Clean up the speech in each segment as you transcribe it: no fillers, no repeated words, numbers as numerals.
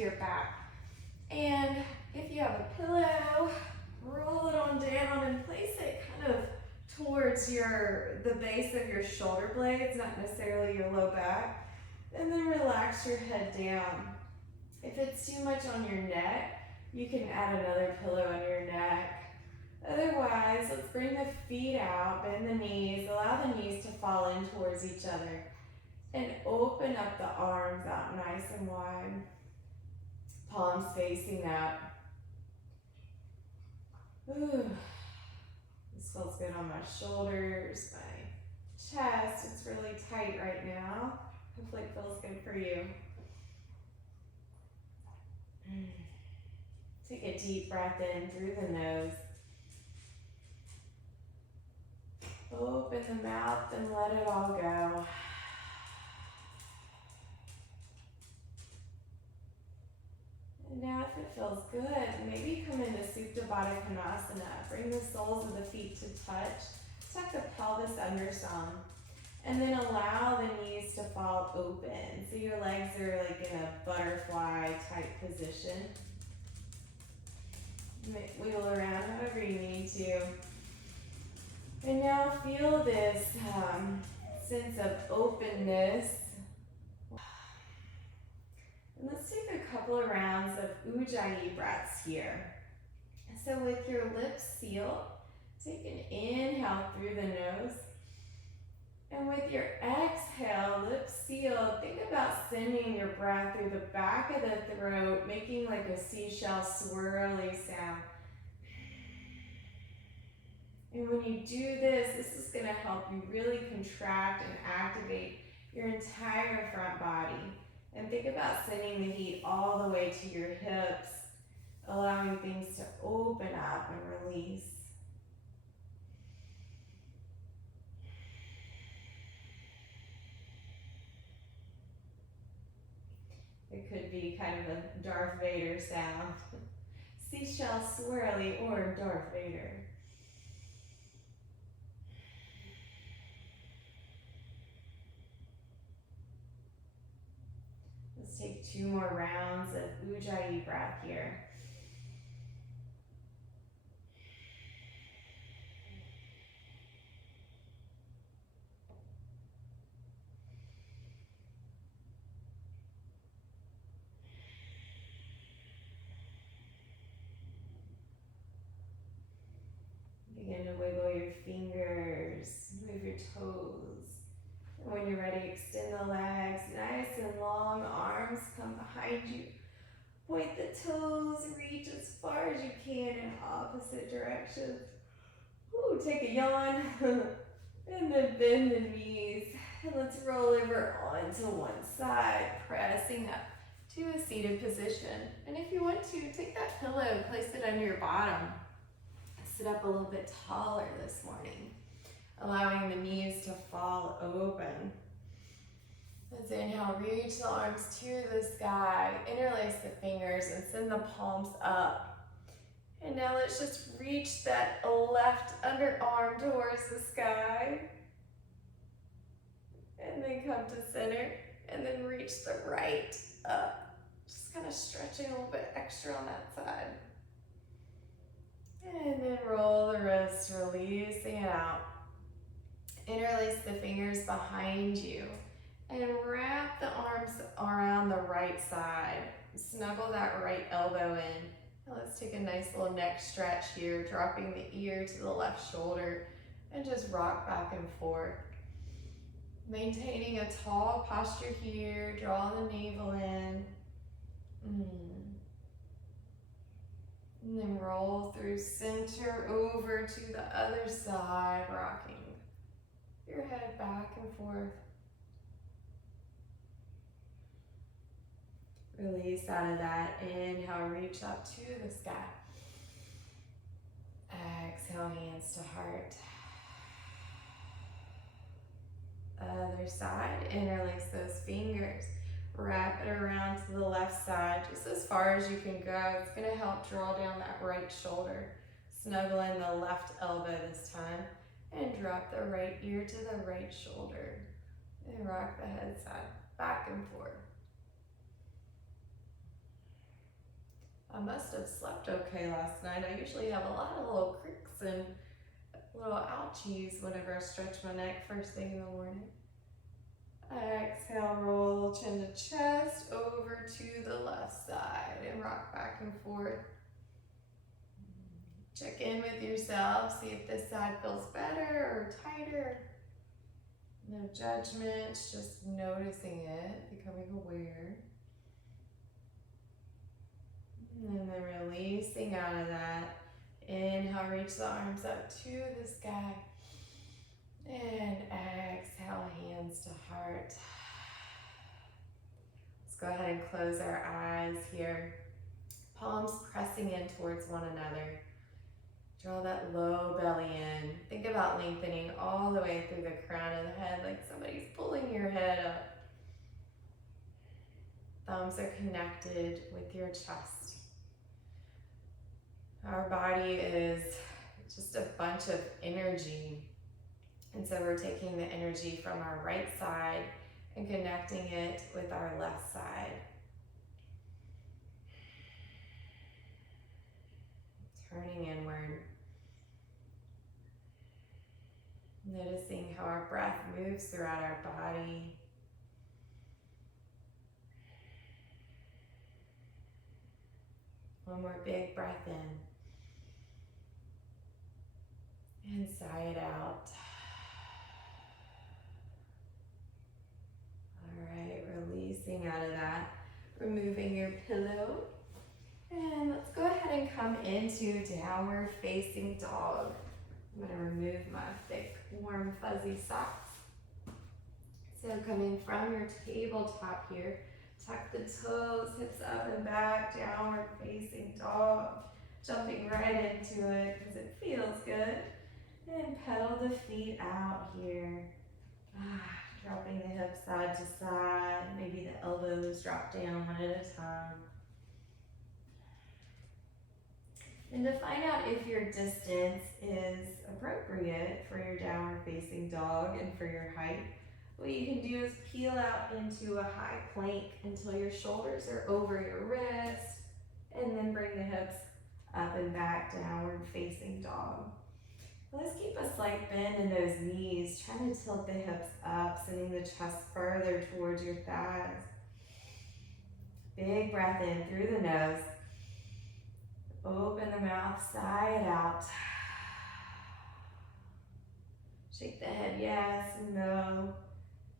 your back. And if you have a pillow, roll it on down and place it kind of towards the base of your shoulder blades, not necessarily your low back. And then relax your head down. If it's too much on your neck, you can add another pillow on your neck. Otherwise, let's bring the feet out, bend the knees, allow the knees to fall in towards each other. And open up the arms out nice and wide. Palms facing up. Ooh. This feels good on my shoulders, my chest. It's really tight right now. Hopefully it feels good for you. Take a deep breath in through the nose. Open the mouth and let it all go. And now if it feels good, maybe come into Supta Baddha Konasana. Bring the soles of the feet to touch. Tuck the pelvis under some. And then allow the knees to fall open. So your legs are like in a butterfly type position. Wiggle around however you need to. And now feel this sense of openness. And let's take a couple of rounds of Ujjayi breaths here. So with your lips sealed, take an inhale through the nose. And with your exhale, lips sealed, think about sending your breath through the back of the throat, making like a seashell swirly sound. And when you do this, this is going to help you really contract and activate your entire front body. And think about sending the heat all the way to your hips, allowing things to open up and release. It could be kind of a Darth Vader sound. Seashell swirly or Darth Vader. Let's take 2 more rounds of Ujjayi breath here. Begin to wiggle your fingers, move your toes. And when you're ready, extend the legs, nice and long, arms come behind you. Point the toes, reach as far as you can in opposite directions. Ooh, take a yawn, and then bend the knees. And let's roll over onto one side, pressing up to a seated position. And if you want to, take that pillow, place it under your bottom. Sit up a little bit taller this morning, allowing the knees to fall open. Let's inhale, reach the arms to the sky, interlace the fingers and send the palms up. And now let's just reach that left underarm towards the sky. And then come to center, and then reach the right up. Just kind of stretching a little bit extra on that side. And then roll the wrists, releasing it out. Interlace the fingers behind you and wrap the arms around the right side. Snuggle that right elbow in. Now let's take a nice little neck stretch here, dropping the ear to the left shoulder and just rock back and forth. Maintaining a tall posture here, draw the navel in. And then roll through center over to the other side, rocking your head back and forth. Release out of that. Inhale, reach up to the sky. Exhale, hands to heart. Other side, interlace those fingers. Wrap it around to the left side, just as far as you can go. It's going to help draw down that right shoulder. Snuggle in the left elbow this time. And drop the right ear to the right shoulder. And rock the head side, back and forth. I must have slept okay last night. I usually have a lot of little creaks and little ouchies whenever I stretch my neck first thing in the morning. Exhale, roll chin to chest over to the left side and rock back and forth. Check in with yourself, see if this side feels better or tighter. No judgments, just noticing it, becoming aware. And then releasing out of that. Inhale, reach the arms up to the sky. And exhale, hands to heart. Let's go ahead and close our eyes here. Palms pressing in towards one another. Draw that low belly in. Think about lengthening all the way through the crown of the head, like somebody's pulling your head up. Thumbs are connected with your chest. Our body is just a bunch of energy. And so we're taking the energy from our right side and connecting it with our left side. Turning inward. Noticing how our breath moves throughout our body. One more big breath in. And sigh it out. Alright, releasing out of that. Removing your pillow. And let's go ahead and come into downward facing dog. I'm going to remove my thick, warm, fuzzy socks. So coming from your tabletop here, tuck the toes, hips up and back, downward facing dog. Jumping right into it because it feels good. And pedal the feet out here. Dropping the hips side to side. Maybe the elbows drop down one at a time. And to find out if your distance is appropriate for your downward facing dog and for your height, what you can do is peel out into a high plank until your shoulders are over your wrist, and then bring the hips up and back, downward facing dog. Let's keep a slight bend in those knees, trying to tilt the hips up, sending the chest further towards your thighs. Big breath in through the nose. Open the mouth, sigh it out. Shake the head, yes, no.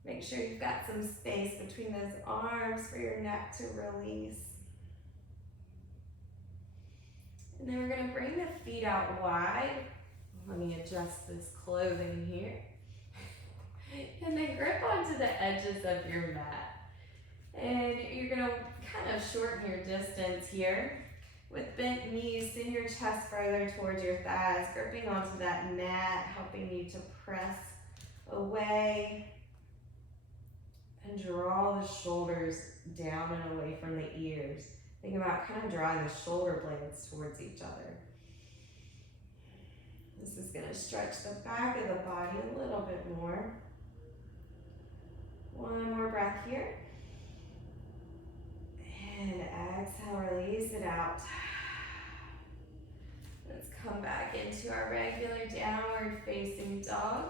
Make sure you've got some space between those arms for your neck to release. And then we're going to bring the feet out wide. Let me adjust this clothing here. And then grip onto the edges of your mat. And you're going to kind of shorten your distance here. With bent knees, send your chest further towards your thighs, gripping onto that mat, helping you to press away. And draw the shoulders down and away from the ears. Think about kind of drawing the shoulder blades towards each other. This is going to stretch the back of the body a little bit more. One more breath here. And exhale, release it out. Let's come back into our regular downward facing dog.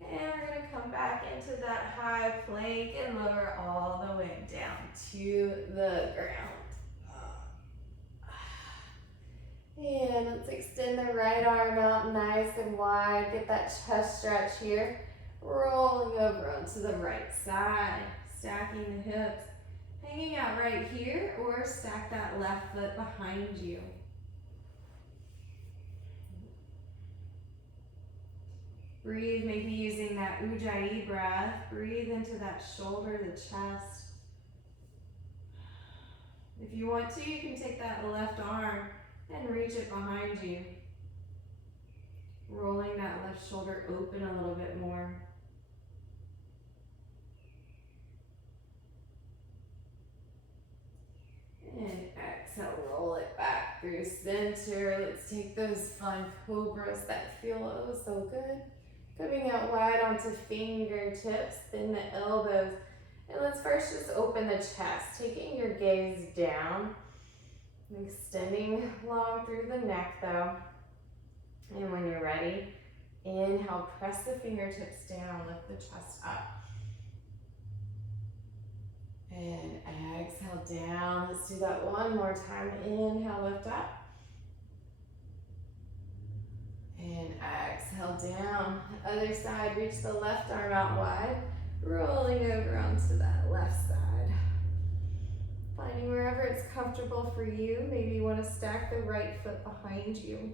And we're going to come back into that high plank and lower all the way down to the ground. And let's extend the right arm out nice and wide. Get that chest stretch here. Rolling over onto the right side. Stacking the hips. Hanging out right here, or stack that left foot behind you. Breathe, maybe using that Ujjayi breath. Breathe into that shoulder, the chest. If you want to, you can take that left arm and reach it behind you. Rolling that left shoulder open a little bit more. And exhale, roll it back through center. Let's take those fun cobras that feel oh so good. Coming out wide onto fingertips, then the elbows. And let's first just open the chest, taking your gaze down. Extending long through the neck though. And when you're ready, inhale, press the fingertips down, lift the chest up. And exhale down. Let's do that one more time. Inhale, lift up. And exhale down. Other side, reach the left arm out wide, rolling over onto that left side. Finding wherever it's comfortable for you. Maybe you want to stack the right foot behind you.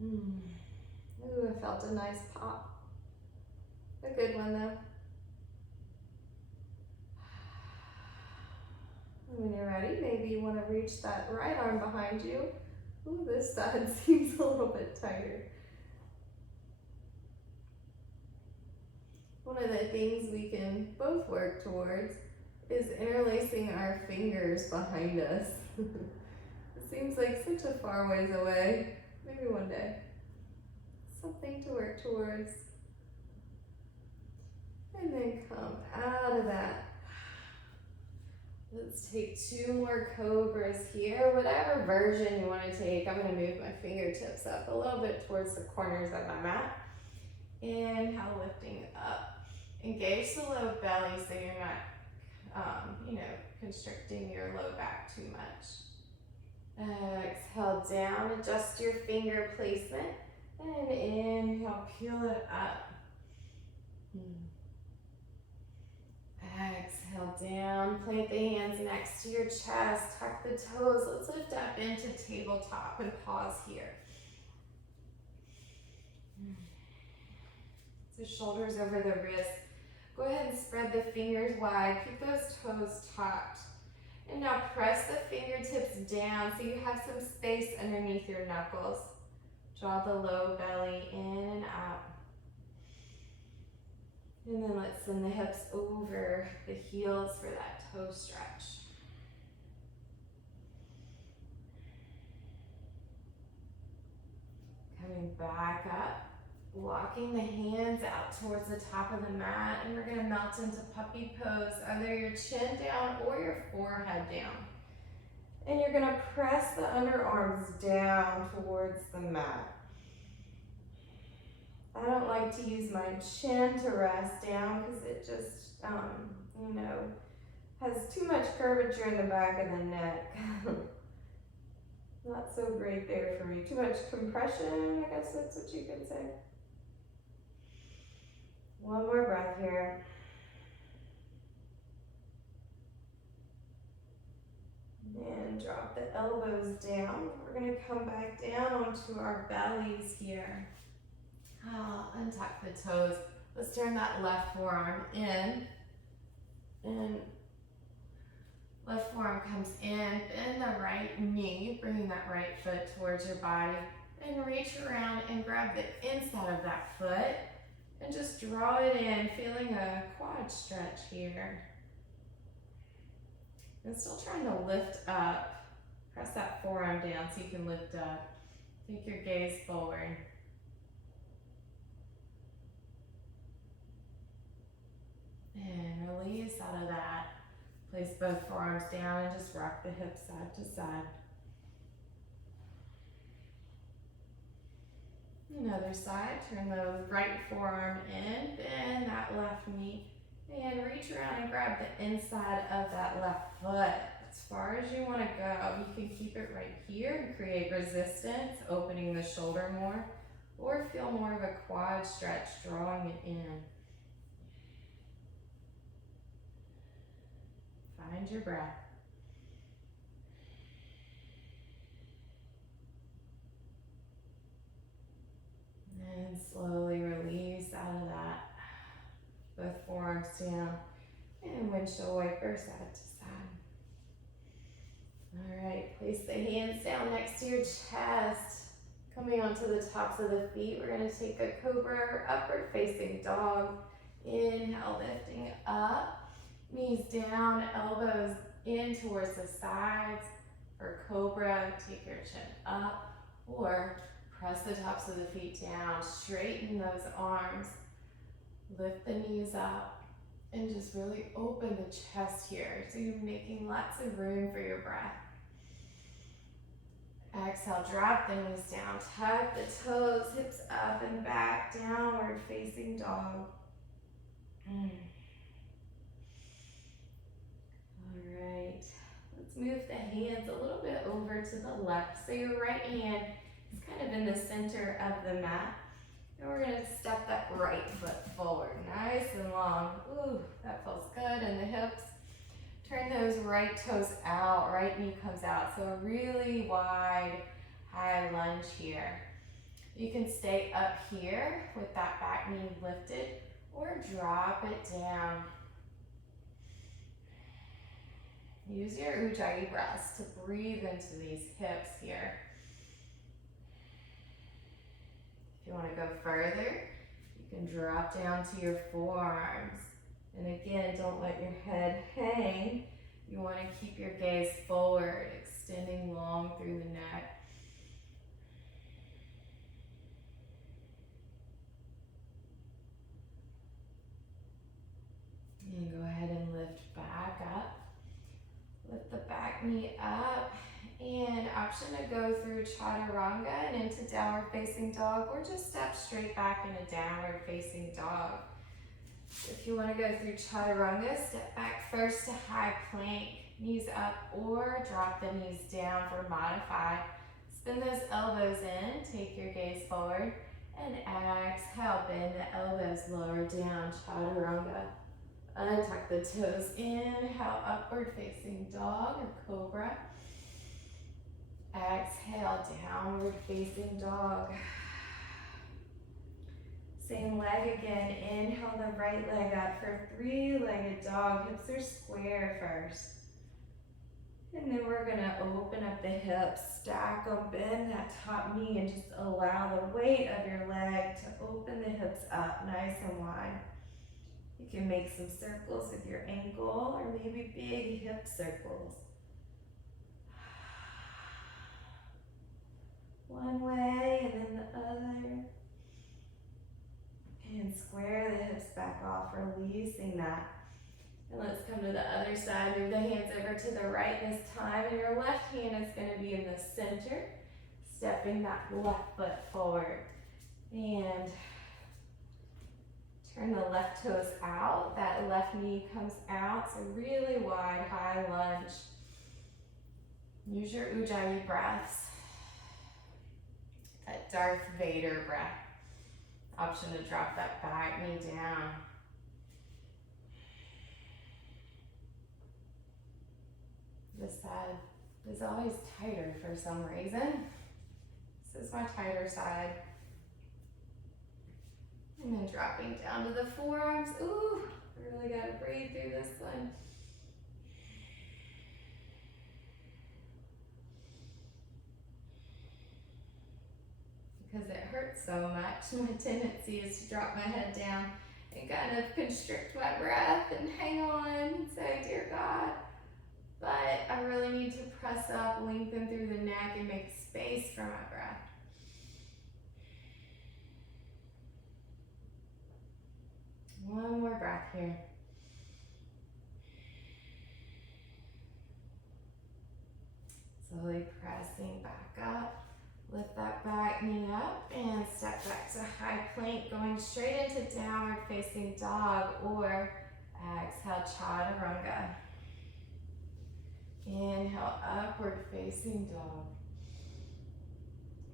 Ooh, I felt a nice pop. A good one though. When you're ready, maybe you want to reach that right arm behind you. Ooh, this side seems a little bit tighter. One of the things we can both work towards is interlacing our fingers behind us. It seems like such a far ways away. Maybe one day. Something to work towards. And then come out of that. Let's take 2 more cobras here. Whatever version you want to take. I'm going to move my fingertips up a little bit towards the corners of my mat. Inhale, lifting up. Engage the low belly so you're not constricting your low back too much. Exhale down, adjust your finger placement, and inhale, peel it up. Exhale down, plant the hands next to your chest, tuck the toes. Let's lift up into tabletop and pause here. So shoulders over the wrists. Go ahead and spread the fingers wide. Keep those toes tucked. And now press the fingertips down so you have some space underneath your knuckles. Draw the low belly in and out. And then let's send the hips over the heels for that toe stretch. Coming back up. Walking the hands out towards the top of the mat, and we're going to melt into puppy pose, either your chin down or your forehead down. And you're going to press the underarms down towards the mat. I don't like to use my chin to rest down because it just, has too much curvature in the back of the neck. Not so great there for me. Too much compression, I guess that's what you could say. One more breath here. And drop the elbows down. We're going to come back down onto our bellies here. Untuck the toes. Let's turn that left forearm in. And left forearm comes in. Bend the right knee, bringing that right foot towards your body. And reach around and grab the inside of that foot. And just draw it in, feeling a quad stretch here. And still trying to lift up. Press that forearm down so you can lift up. Take your gaze forward. And release out of that. Place both forearms down and just rock the hips side to side. Another side, turn the right forearm in, bend that left knee, and reach around and grab the inside of that left foot as far as you want to go. You can keep it right here and create resistance, opening the shoulder more, or feel more of a quad stretch, drawing it in. Find your breath. And slowly release out of that. Both forearms down and windshield wiper side to side. All right, place the hands down next to your chest. Coming onto the tops of the feet, we're going to take a cobra or upward facing dog. Inhale, lifting up. Knees down, elbows in towards the sides. For cobra, take your chin up, or press the tops of the feet down, straighten those arms, lift the knees up, and just really open the chest here. So you're making lots of room for your breath. Exhale, drop the knees down, tuck the toes, hips up and back, downward facing dog. Alright, let's move the hands a little bit over to the left. So your right hand is kind of in the center of the mat. And we're going to step that right foot forward, nice and long. Ooh, that feels good in the hips. Turn those right toes out, right knee comes out. So a really wide, high lunge here. You can stay up here with that back knee lifted or drop it down. Use your ujjayi breaths to breathe into these hips here. If you want to go further, you can drop down to your forearms. And again, don't let your head hang. You want to keep your gaze forward, extending long through the neck. And go ahead and lift back up. Lift the back knee up. And option to go through chaturanga and into downward facing dog, or just step straight back into downward facing dog. If you want to go through chaturanga, step back first to high plank, knees up, or drop the knees down for modified. Spin those elbows in, take your gaze forward, and exhale, bend the elbows lower down, chaturanga. Untuck the toes, inhale, upward facing dog or cobra. Exhale, downward facing dog. Same leg again, inhale the right leg up for three-legged dog. Hips are square first. And then we're gonna open up the hips, stack them, bend that top knee, and just allow the weight of your leg to open the hips up nice and wide. You can make some circles with your ankle or maybe big hip circles. One way and then the other. And square the hips back off, releasing that. And let's come to the other side. Move the hands over to the right this time. And your left hand is going to be in the center. Stepping that left foot forward. And turn the left toes out. That left knee comes out. So really wide, high lunge. Use your ujjayi breaths. That Darth Vader breath. Option to drop that back knee down. This side is always tighter for some reason. This is my tighter side. And then dropping down to the forearms. Ooh, really gotta breathe through this one. Because it hurts so much, my tendency is to drop my head down and kind of constrict my breath and hang on and say, dear God. But I really need to press up, lengthen through the neck, and make space for my breath. One more breath here. Slowly pressing back up. Lift that back knee up and step back to high plank, going straight into downward facing dog, or exhale, chaturanga. Inhale, upward facing dog.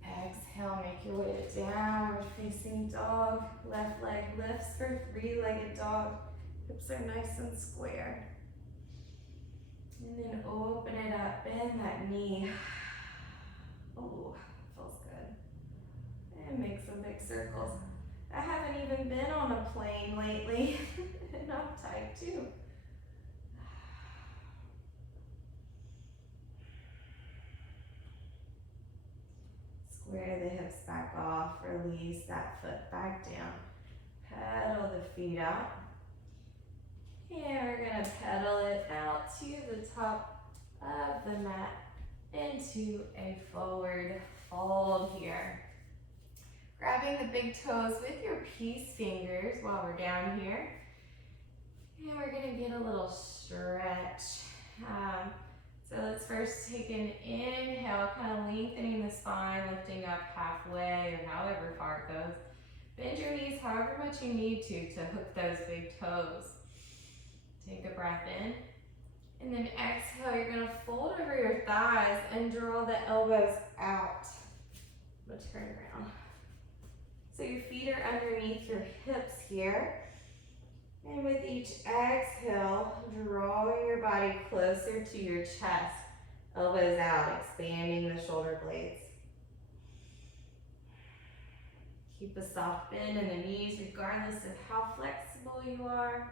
Exhale, make your way to downward facing dog. Left leg lifts for three-legged dog. Hips are nice and square. And then open it up, bend that knee. Oh, feels good. And make some big circles. I haven't even been on a plane lately. And I'm tight too. Square the hips back off, release that foot back down. Pedal the feet out. And we're gonna pedal it out to the top of the mat into a forward fold here. Grabbing the big toes with your peace fingers while we're down here. And we're gonna get a little stretch. So let's first take an inhale, kind of lengthening the spine, lifting up halfway or however far it goes. Bend your knees however much you need to hook those big toes. Take a breath in. And then exhale, you're gonna fold over your thighs and draw the elbows out. We'll turn around. So your feet are underneath your hips here. And with each exhale, drawing your body closer to your chest. Elbows out, expanding the shoulder blades. Keep a soft bend in the knees regardless of how flexible you are.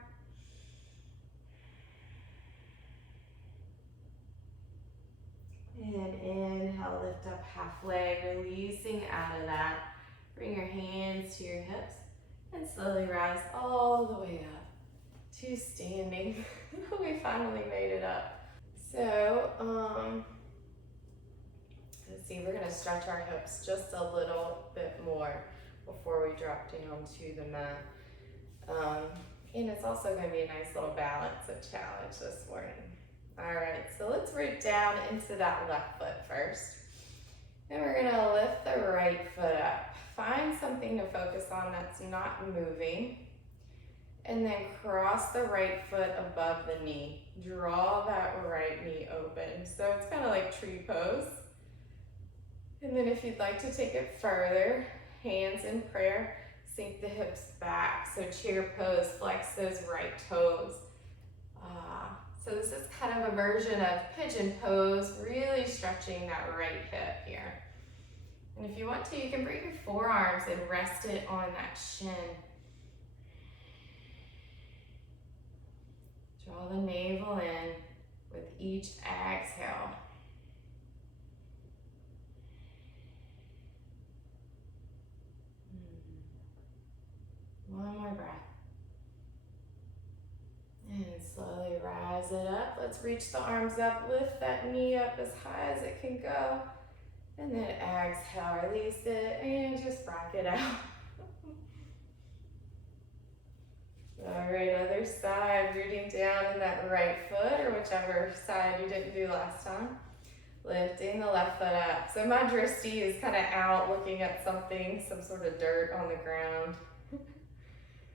And inhale, lift up halfway, releasing out of that. Bring your hands to your hips and slowly rise all the way up to standing. We finally made it up. So, let's see, we're gonna stretch our hips just a little bit more before we drop down to the mat. And it's also gonna be a nice little balance challenge this morning. All right, so let's root down into that left foot first. And we're gonna lift the right foot up. Find something to focus on that's not moving. And then cross the right foot above the knee. Draw that right knee open. So it's kind of like tree pose. And then if you'd like to take it further, hands in prayer, sink the hips back. So chair pose, flex those right toes. So this is kind of a version of pigeon pose, really stretching that right hip here. And if you want to, you can bring your forearms and rest it on that shin. Draw the navel in with each exhale. One more breath. And slowly rise it up. Let's reach the arms up, lift that knee up as high as it can go. And then exhale, release it, and just rock it out. All right, other side, rooting down in that right foot, or whichever side you didn't do last time. Lifting the left foot up. So my drishti is kind of out looking at something, some sort of dirt on the ground.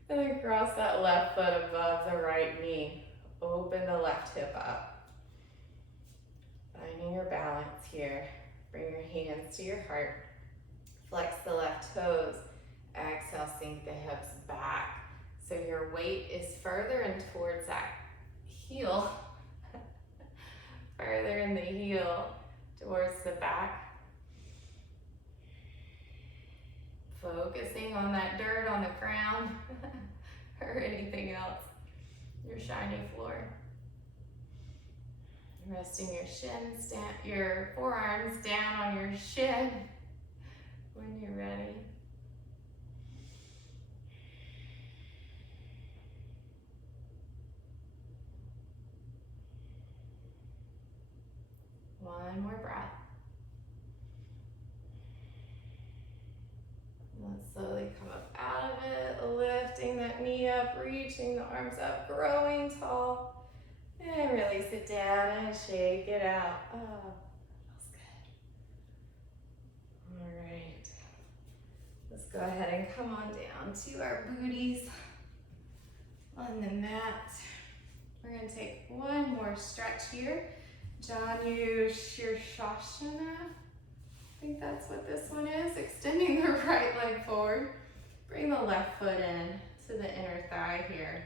And then cross that left foot above the right knee. Open the left hip up. Finding your balance here. Bring your hands to your heart. Flex the left toes. Exhale, sink the hips back. So your weight is further and towards that heel. Further in the heel towards the back. Focusing on that dirt on the ground or anything else, your shiny floor. Resting your shins down, your forearms down on your shin when you're ready. One more breath. Let's slowly come up out of it, lifting that knee up, reaching the arms up, growing tall. And release it down and shake it out. Oh, that feels good. All right. Let's go ahead and come on down to our booties on the mat. We're going to take one more stretch here. Janu Shirshasana. I think that's what this one is. Extending the right leg forward. Bring the left foot in to the inner thigh here.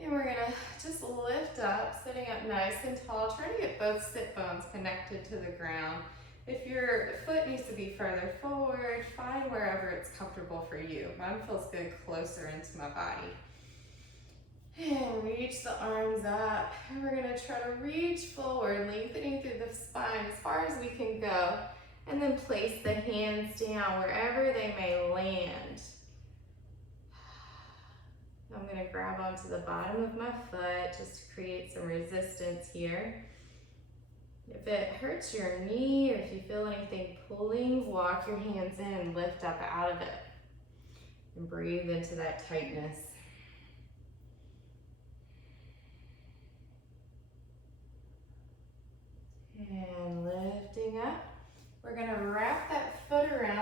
And we're gonna just lift up, sitting up nice and tall. Try to get both sit bones connected to the ground. If your foot needs to be further forward, find wherever it's comfortable for you. Mine feels good closer into my body. And reach the arms up. And we're gonna try to reach forward, lengthening through the spine as far as we can go. And then place the hands down wherever they may land. I'm going to grab onto the bottom of my foot just to create some resistance here. If it hurts your knee or if you feel anything pulling, walk your hands in, lift up out of it. And breathe into that tightness.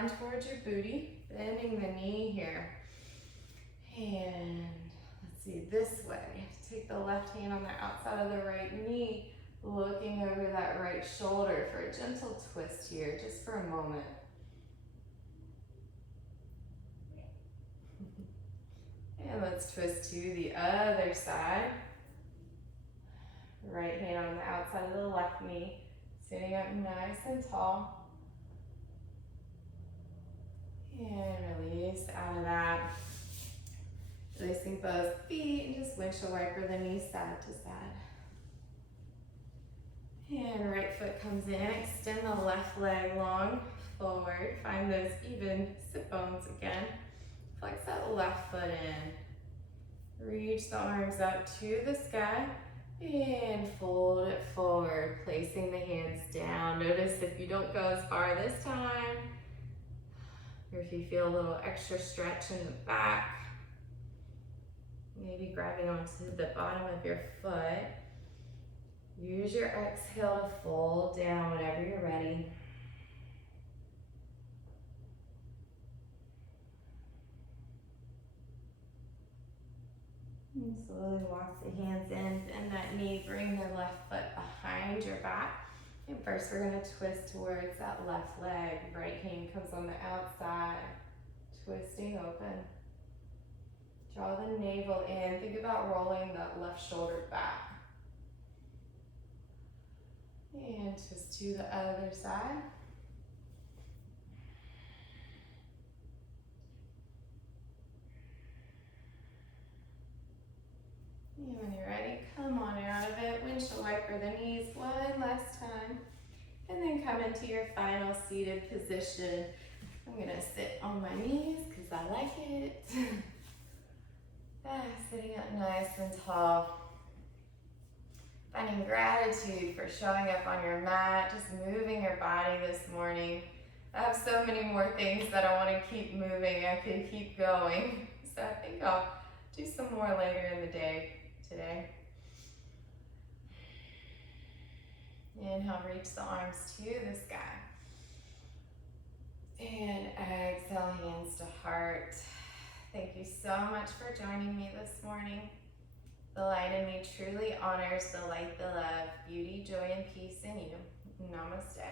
down towards your booty, bending the knee here. And let's see, this way. Take the left hand on the outside of the right knee, looking over that right shoulder for a gentle twist here, just for a moment. And let's twist to the other side. Right hand on the outside of the left knee, sitting up nice and tall. And release out of that. Releasing both feet and just windshield wiper the knees side to side. And right foot comes in, extend the left leg long forward. Find those even sit bones again. Flex that left foot in. Reach the arms up to the sky and fold it forward, placing the hands down. Notice if you don't go as far this time, or if you feel a little extra stretch in the back, maybe grabbing onto the bottom of your foot. Use your exhale to fold down whenever you're ready. And slowly walk the hands in, bend that knee, bring the left foot behind your back. And first we're gonna twist towards that left leg. Right hand comes on the outside, twisting open. Draw the navel in. Think about rolling that left shoulder back. And twist to the other side. And when you're ready, come on out of it. Windshield wiper the knees one last time. And then come into your final seated position. I'm gonna sit on my knees because I like it. Sitting up nice and tall. Finding gratitude for showing up on your mat, just moving your body this morning. I have so many more things that I want to keep moving. I could keep going. So I think I'll do some more later in the day today. Inhale, reach the arms to the sky. And exhale, hands to heart. Thank you so much for joining me this morning. The light in me truly honors the light, the love, beauty, joy, and peace in you. Namaste.